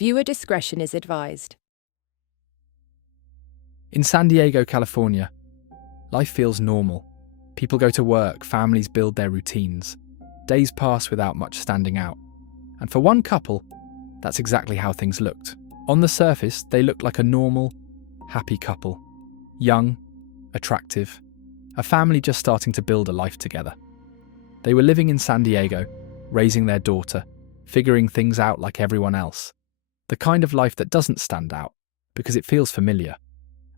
Viewer discretion is advised. In San Diego, California, life feels normal. People go to work, families build their routines. Days pass without much standing out. And for one couple, that's exactly how things looked. On the surface, they looked like a normal, happy couple. Young, attractive, a family just starting to build a life together. They were living in San Diego, raising their daughter, figuring things out like everyone else. The kind of life that doesn't stand out, because it feels familiar.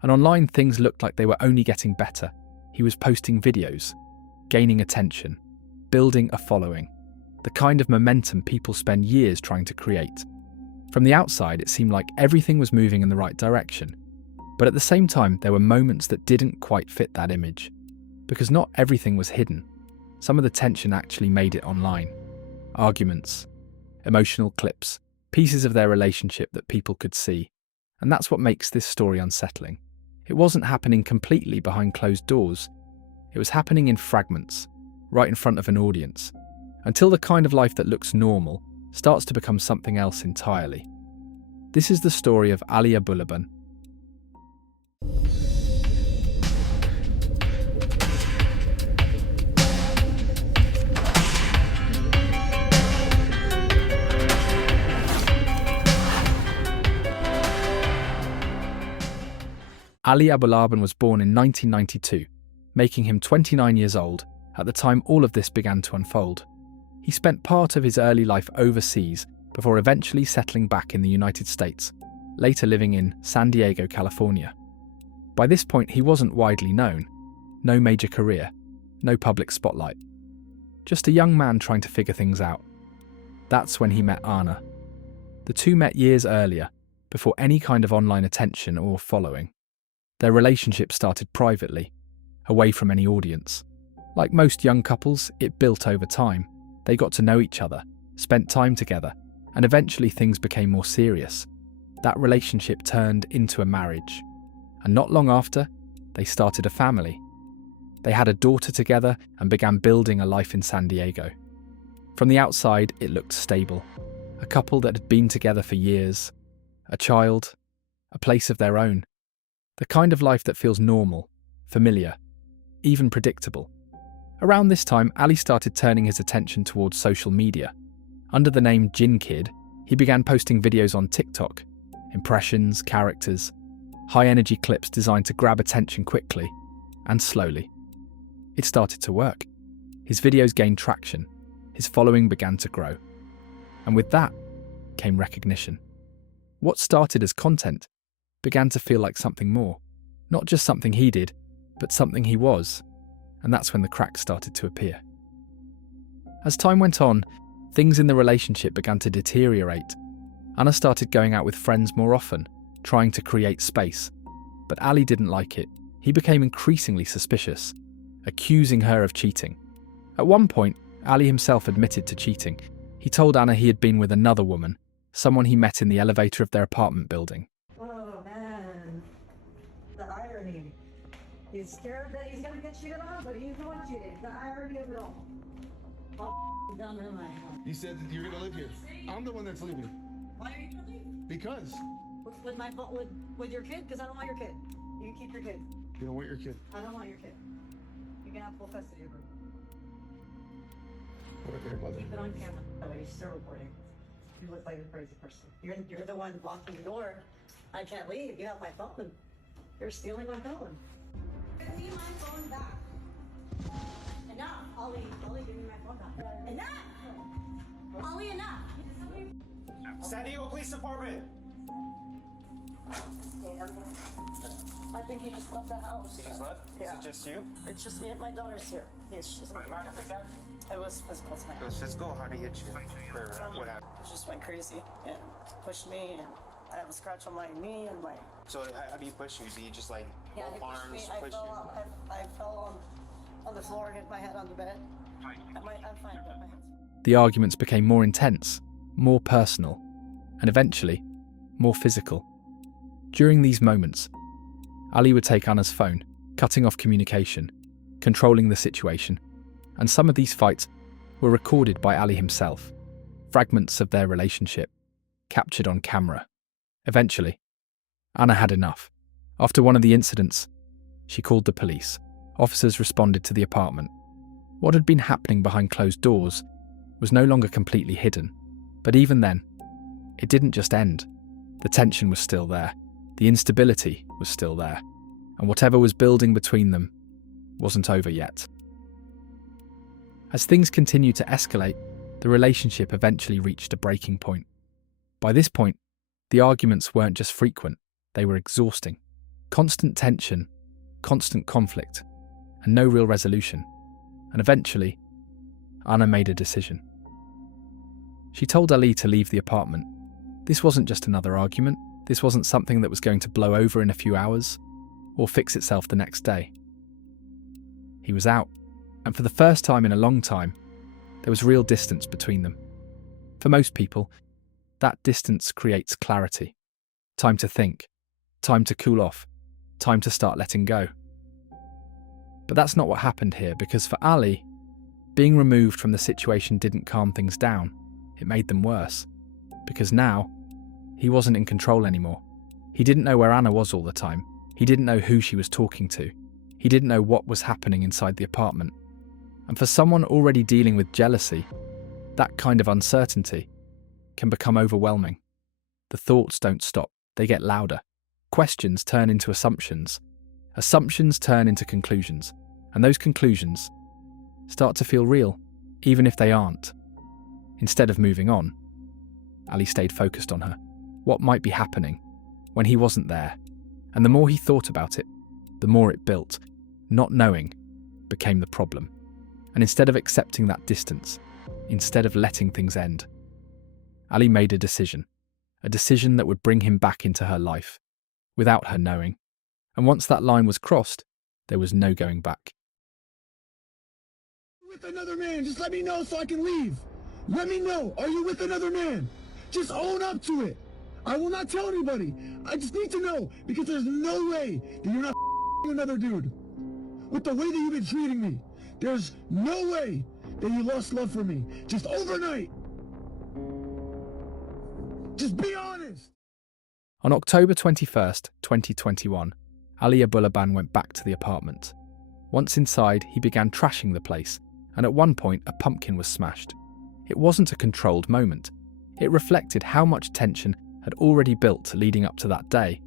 And online things looked like they were only getting better. He was posting videos, gaining attention, building a following, the kind of momentum people spend years trying to create. From the outside, it seemed like everything was moving in the right direction. But at the same time, there were moments that didn't quite fit that image. Because not everything was hidden. Some of the tension actually made it online. Arguments, emotional clips, pieces of their relationship that people could see. And that's what makes this story unsettling. It wasn't happening completely behind closed doors. It was happening in fragments, right in front of an audience, until the kind of life that looks normal starts to become something else entirely. This is the story of Ali Abulaban. Ali Abulaban was born in 1992, making him 29 years old at the time all of this began to unfold. He spent part of his early life overseas before eventually settling back in the United States, later living in San Diego, California. By this point, he wasn't widely known. No major career, no public spotlight. Just a young man trying to figure things out. That's when he met Anna. The two met years earlier, before any kind of online attention or following. Their relationship started privately, away from any audience. Like most young couples, it built over time. They got to know each other, spent time together, and eventually things became more serious. That relationship turned into a marriage. And not long after, they started a family. They had a daughter together and began building a life in San Diego. From the outside, it looked stable. A couple that had been together for years, a child, a place of their own. The kind of life that feels normal, familiar, even predictable. Around this time, Ali started turning his attention towards social media. Under the name jinnkid, he began posting videos on TikTok, impressions, characters, high-energy clips designed to grab attention quickly and slowly. It started to work. His videos gained traction. His following began to grow. And with that came recognition. What started as content began to feel like something more. Not just something he did, but something he was. And that's when the cracks started to appear. As time went on, things in the relationship began to deteriorate. Anna started going out with friends more often, trying to create space. But Ali didn't like it. He became increasingly suspicious, accusing her of cheating. At one point, Ali himself admitted to cheating. He told Anna he had been with another woman, someone he met in the elevator of their apartment building. Oh man, the irony. He's scared that he's gonna get cheated on, but he's the one cheating. The irony of it all. Oh, done in my house. You said that you're gonna live here. I'm the one that's leaving. Why are you gonna leave? Because. With my with your kid? Because I don't want your kid. You can keep your kid. You don't want your kid. I don't want your kid. You can have full custody of her. What about your mother? Keep it on camera. That way you're still recording. You look like a crazy person. You're the one blocking the door. I can't leave. You have my phone. You're stealing my phone. Give me my phone back. Enough. Ollie, give me my phone back. Enough! Ollie, enough! San Diego Police Department! I think he just left the house. He just left? Yeah. Is it just you? It's just me and my daughter's here. She's Am I gonna fix that? It was physical tonight. Let's go. How to get you? Or what happened? It just went crazy and pushed me, and I have a scratch on my knee and my. So how do you push you? Do you just like Yeah, he pushed arms me. I push fell. you? I fell on the floor, hit my head on the bed. I'm fine. But my head's. The arguments became more intense, more personal, and eventually, more physical. During these moments, Ali would take Anna's phone, cutting off communication, controlling the situation, and some of these fights were recorded by Ali himself, fragments of their relationship, captured on camera. Eventually, Anna had enough. After one of the incidents, she called the police. Officers responded to the apartment. What had been happening behind closed doors was no longer completely hidden. But even then, it didn't just end. The tension was still there. The instability was still there. And whatever was building between them wasn't over yet. As things continued to escalate, the relationship eventually reached a breaking point. By this point, the arguments weren't just frequent, they were exhausting. Constant tension, constant conflict, and no real resolution. And eventually, Anna made a decision. She told Ali to leave the apartment. This wasn't just another argument. This wasn't something that was going to blow over in a few hours or fix itself the next day. He was out, and for the first time in a long time, there was real distance between them. For most people, that distance creates clarity. Time to think, time to cool off, time to start letting go. But that's not what happened here, because for Ali, being removed from the situation didn't calm things down. It made them worse. Because now, he wasn't in control anymore. He didn't know where Anna was all the time. He didn't know who she was talking to. He didn't know what was happening inside the apartment. And for someone already dealing with jealousy, that kind of uncertainty can become overwhelming. The thoughts don't stop. They get louder. Questions turn into assumptions. Assumptions turn into conclusions. And those conclusions start to feel real, even if they aren't. Instead of moving on, Ali stayed focused on her. What might be happening when he wasn't there? And the more he thought about it, the more it built. Not knowing became the problem. And instead of accepting that distance, instead of letting things end, Ali made a decision that would bring him back into her life, without her knowing. And once that line was crossed, there was no going back. With another man, just let me know so I can leave. Let me know, are you with another man? Just own up to it. I will not tell anybody. I just need to know, because there's no way that you're not another dude. With the way that you've been treating me, there's no way that you lost love for me. Just overnight. Just be honest. On October 21st, 2021, Ali Abulaban went back to the apartment. Once inside, he began trashing the place, and at one point a pumpkin was smashed. It wasn't a controlled moment. It reflected how much tension had already built leading up to that day.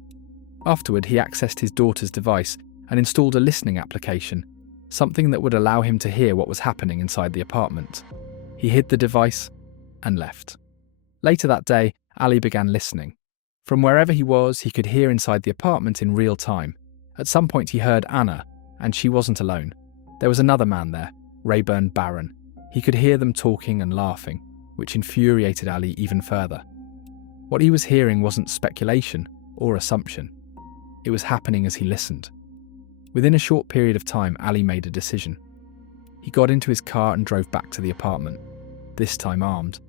Afterward, he accessed his daughter's device and installed a listening application, something that would allow him to hear what was happening inside the apartment. He hid the device and left. Later that day, Ali began listening. From wherever he was, he could hear inside the apartment in real time. At some point he heard Anna, and she wasn't alone. There was another man there, Rayburn Barron. He could hear them talking and laughing, which infuriated Ali even further. What he was hearing wasn't speculation or assumption. It was happening as he listened. Within a short period of time, Ali made a decision. He got into his car and drove back to the apartment, this time armed.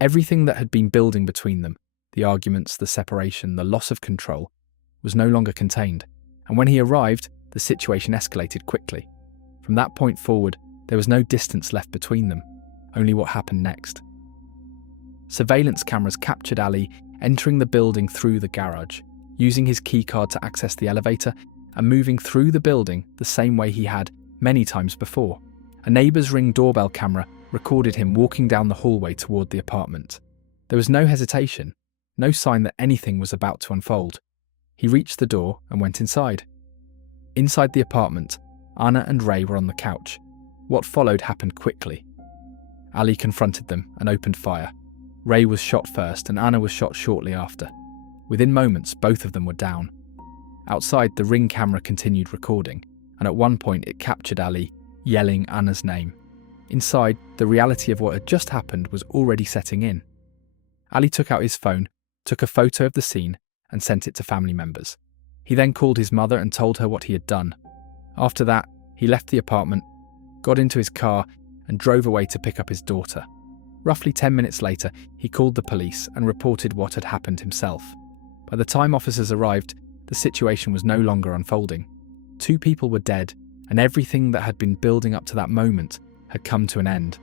Everything that had been building between them, the arguments, the separation, the loss of control, was no longer contained. And when he arrived, the situation escalated quickly. From that point forward, there was no distance left between them, only what happened next. Surveillance cameras captured Ali entering the building through the garage, using his keycard to access the elevator and moving through the building the same way he had many times before. A neighbour's Ring doorbell camera recorded him walking down the hallway toward the apartment. There was no hesitation, no sign that anything was about to unfold. He reached the door and went inside. Inside the apartment, Anna and Ray were on the couch. What followed happened quickly. Ali confronted them and opened fire. Ray was shot first and Anna was shot shortly after. Within moments, both of them were down. Outside, the Ring camera continued recording, and at one point it captured Ali yelling Anna's name. Inside, the reality of what had just happened was already setting in. Ali took out his phone, took a photo of the scene, and sent it to family members. He then called his mother and told her what he had done. After that, he left the apartment, got into his car, and drove away to pick up his daughter. Roughly 10 minutes later, he called the police and reported what had happened himself. By the time officers arrived, the situation was no longer unfolding. 2 people were dead, and everything that had been building up to that moment had come to an end.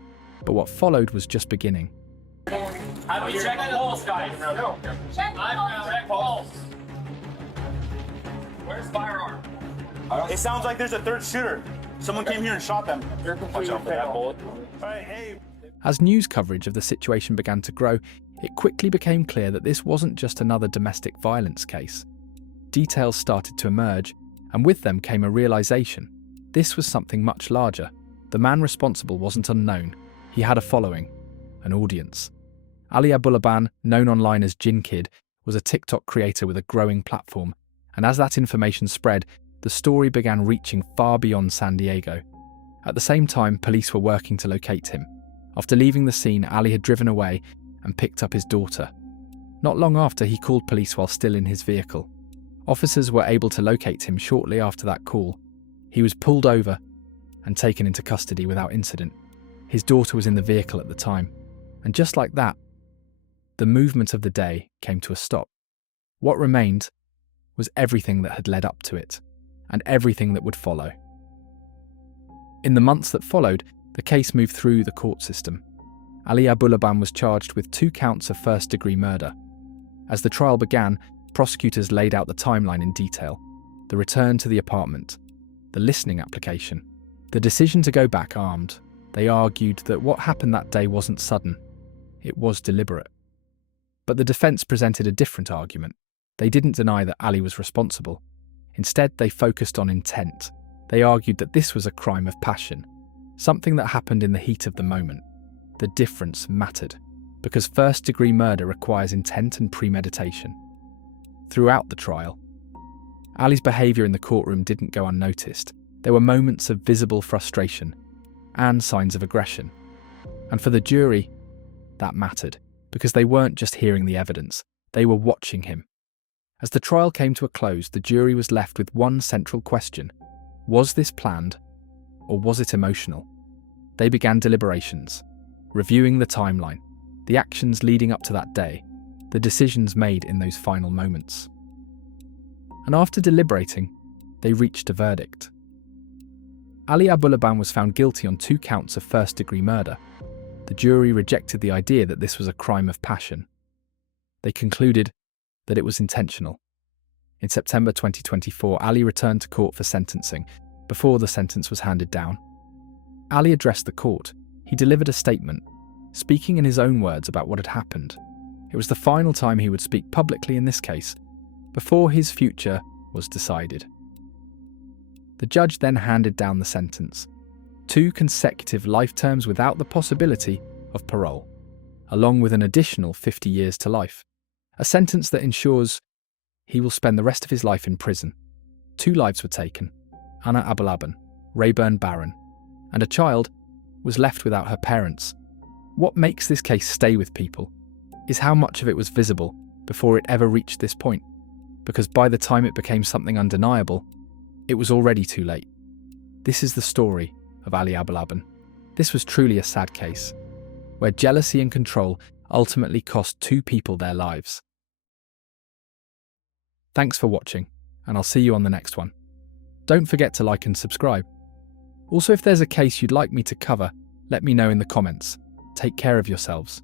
But what followed was just beginning. Have you checked the whole pulse, guys. Check pulse. Where's firearm? It sounds like there's a third shooter. Someone came here and shot them. Watch out for that bullet. All right, hey. As news coverage of the situation began to grow, it quickly became clear that this wasn't just another domestic violence case. Details started to emerge, and with them came a realization. This was something much larger. The man responsible wasn't unknown. He had a following, an audience. Ali Abulaban, known online as Jinnkid, was a TikTok creator with a growing platform, and as that information spread, the story began reaching far beyond San Diego. At the same time, police were working to locate him. After leaving the scene, Ali had driven away and picked up his daughter. Not long after, he called police while still in his vehicle. Officers were able to locate him shortly after that call. He was pulled over and taken into custody without incident. His daughter was in the vehicle at the time. And just like that, the movement of the day came to a stop. What remained was everything that had led up to it, and everything that would follow. In the months that followed, the case moved through the court system. Ali Abulaban was charged with 2 counts of first-degree murder. As the trial began, prosecutors laid out the timeline in detail: the return to the apartment, the listening application, the decision to go back armed. They argued that what happened that day wasn't sudden, it was deliberate. But the defense presented a different argument. They didn't deny that Ali was responsible. Instead, they focused on intent. They argued that this was a crime of passion, something that happened in the heat of the moment. The difference mattered, because first-degree murder requires intent and premeditation. Throughout the trial, Ali's behaviour in the courtroom didn't go unnoticed. There were moments of visible frustration and signs of aggression. And for the jury, that mattered, because they weren't just hearing the evidence, they were watching him. As the trial came to a close, the jury was left with one central question: was this planned, or was it emotional? They began deliberations, reviewing the timeline, the actions leading up to that day, the decisions made in those final moments. And after deliberating, they reached a verdict. Ali Abulaban was found guilty on 2 counts of first-degree murder. The jury rejected the idea that this was a crime of passion. They concluded that it was intentional. In September 2024, Ali returned to court for sentencing. Before the sentence was handed down, Ali addressed the court. He delivered a statement, speaking in his own words about what had happened. It was the final time he would speak publicly in this case, before his future was decided. The judge then handed down the sentence: 2 consecutive life terms without the possibility of parole, along with an additional 50 years to life. A sentence that ensures he will spend the rest of his life in prison. 2 lives were taken: Anna Abulaban, Rayburn Barron, and a child was left without her parents. What makes this case stay with people is how much of it was visible before it ever reached this point, because by the time it became something undeniable, it was already too late. This is the story of Ali Abulaban. This was truly a sad case, where jealousy and control ultimately cost 2 people their lives. Thanks for watching, and I'll see you on the next one. Don't forget to like and subscribe. Also, if there's a case you'd like me to cover, let me know in the comments. Take care of yourselves.